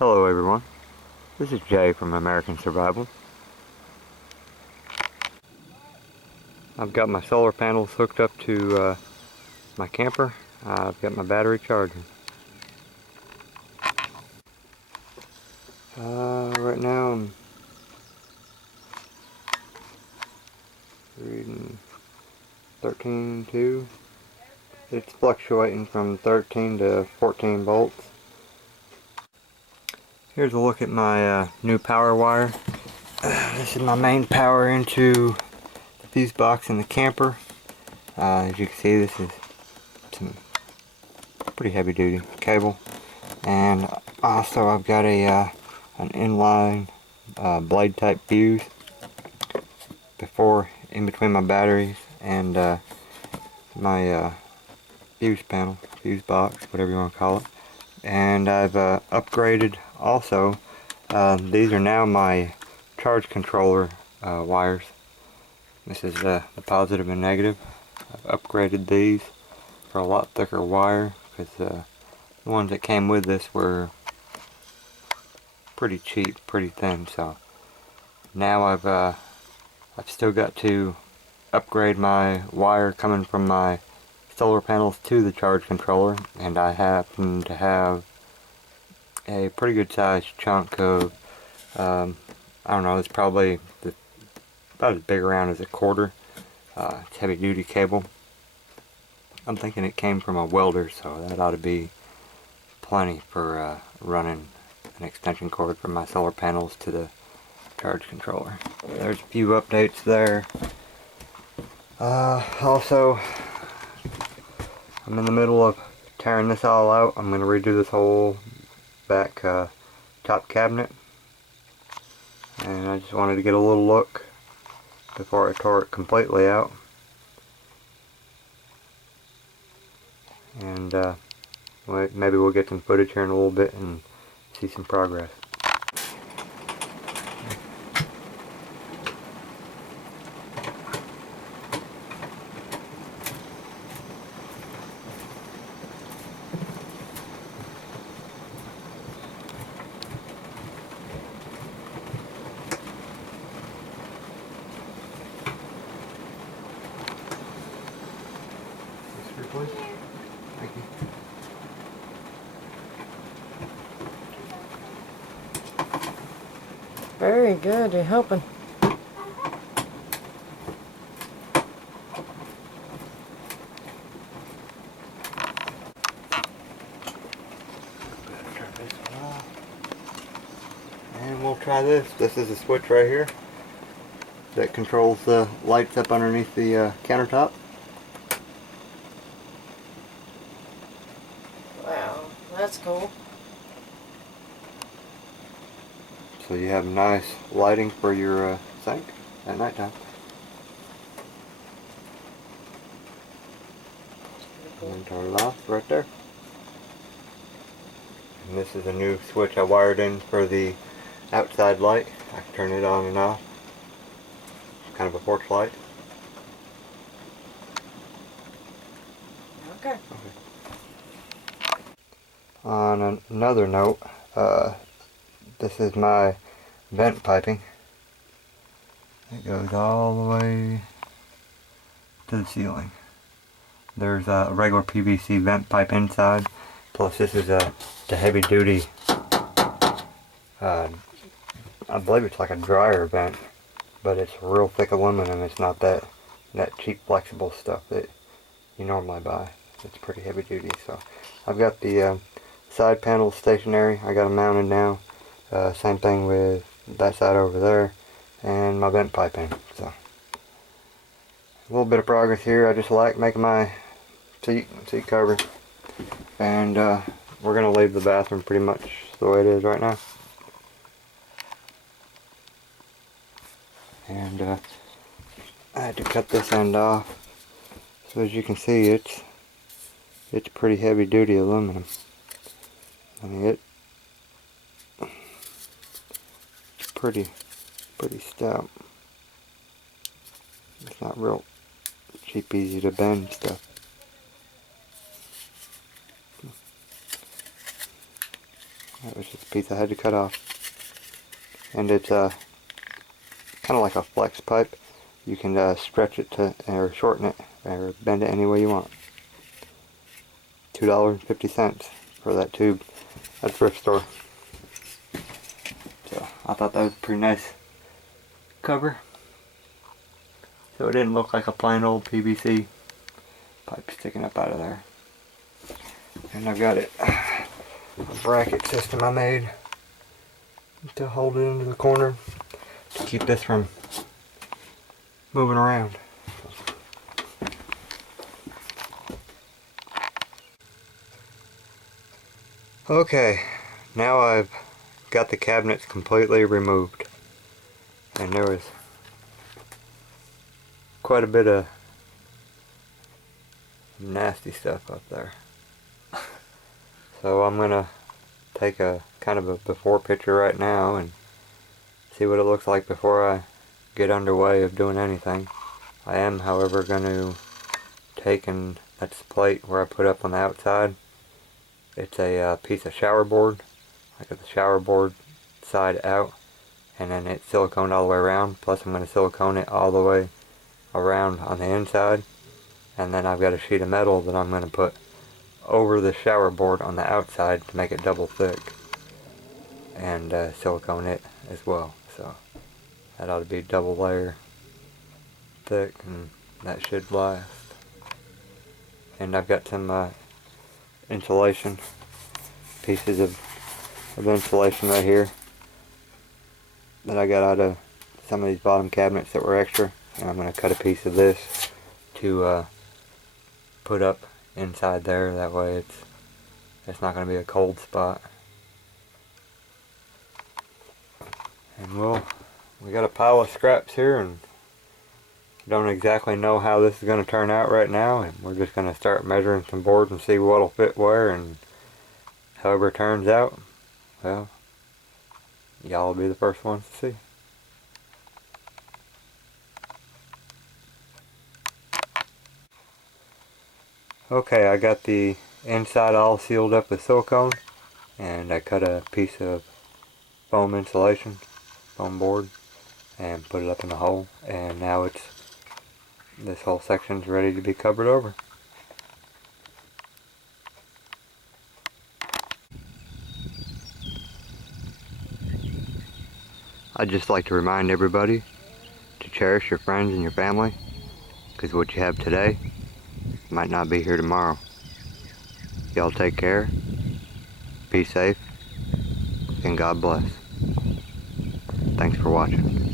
Hello everyone, this is Jay from American Survival. I've got my solar panels hooked up to my camper. I've got my battery charging. Right now I'm reading 13.2. It's fluctuating from 13 to 14 volts. Here's a look at my new power wire. This is my main power into the fuse box in the camper. As you can see, this is some pretty heavy duty cable, and also I've got a an inline blade type fuse in between my batteries and my fuse panel, fuse box, whatever you want to call it. And I've upgraded also. These are now my charge controller wires. This is the positive and negative. I've upgraded these for a lot thicker wire because the ones that came with this were pretty cheap, pretty thin. So now I've still got to upgrade my wire coming from my solar panels to the charge controller, and I happen to have a pretty good sized chunk of I don't know, it's probably about as big around as a quarter. It's heavy duty cable. I'm thinking it came from a welder, so that ought to be plenty for running an extension cord from my solar panels to the charge controller. There's a few updates there. Also, I'm in the middle of tearing this all out. I'm going to redo this whole back top cabinet, and I just wanted to get a little look before I tore it completely out. And maybe we'll get some footage here in a little bit and see some progress. Please. Thank you. Very good, you're helping. Turn this one off. And we'll try this. This is a switch right here that controls the lights up underneath the countertop. Wow, that's cool. So you have nice lighting for your sink at nighttime. And turn it off right there. And this is a new switch I wired in for the outside light. I can turn it on and off. Kind of a porch light. Okay. On another note, this is my vent piping. It goes all the way to the ceiling. There's a regular PVC vent pipe inside, plus this is the heavy duty, I believe it's like a dryer vent, but it's real thick aluminum. It's not that cheap flexible stuff that you normally buy. It's pretty heavy duty. So I've got the side panels stationary. I got them mounted now. Same thing with that side over there, and my vent piping. So a little bit of progress here. I just like making my seat covers, and we're gonna leave the bathroom pretty much the way it is right now. And I had to cut this end off. So as you can see, it's pretty heavy duty aluminum. I mean, it's pretty stout. It's not real cheap, easy to bend stuff. That was just a piece I had to cut off. And it's kind of like a flex pipe. You can stretch it to, or shorten it, or bend it any way you want. $2.50 for that tube at the thrift store. So I thought that was a pretty nice cover. So it didn't look like a plain old PVC pipe sticking up out of there. And I've got it, a bracket system I made to hold it into the corner to keep this from moving around. Okay, now I've got the cabinets completely removed, and there was quite a bit of nasty stuff up there. So I'm gonna take a kind of a before picture right now and see what it looks like before I get underway of doing anything. I am, however, going to take, and that's the plate where I put up on the outside. It's a piece of shower board. I got the shower board side out, and then it's siliconed all the way around. Plus I'm going to silicone it all the way around on the inside. And then I've got a sheet of metal that I'm going to put over the shower board on the outside to make it double thick, and silicone it as well. So that ought to be double layer thick, and that should last. And I've got some insulation, pieces of insulation right here that I got out of some of these bottom cabinets that were extra, and I'm going to cut a piece of this to put up inside there. That way it's not going to be a cold spot. And we got a pile of scraps here, and don't exactly know how this is going to turn out right now, and we're just going to start measuring some boards and see what'll fit where, and however it turns out, well, y'all will be the first ones to see. Okay, I got the inside all sealed up with silicone, and I cut a piece of foam insulation, foam board, and put it up in the hole, and now this whole section's ready to be covered over. I'd just like to remind everybody to cherish your friends and your family, because what you have today might not be here tomorrow. Y'all take care, be safe, and God bless. Thanks for watching.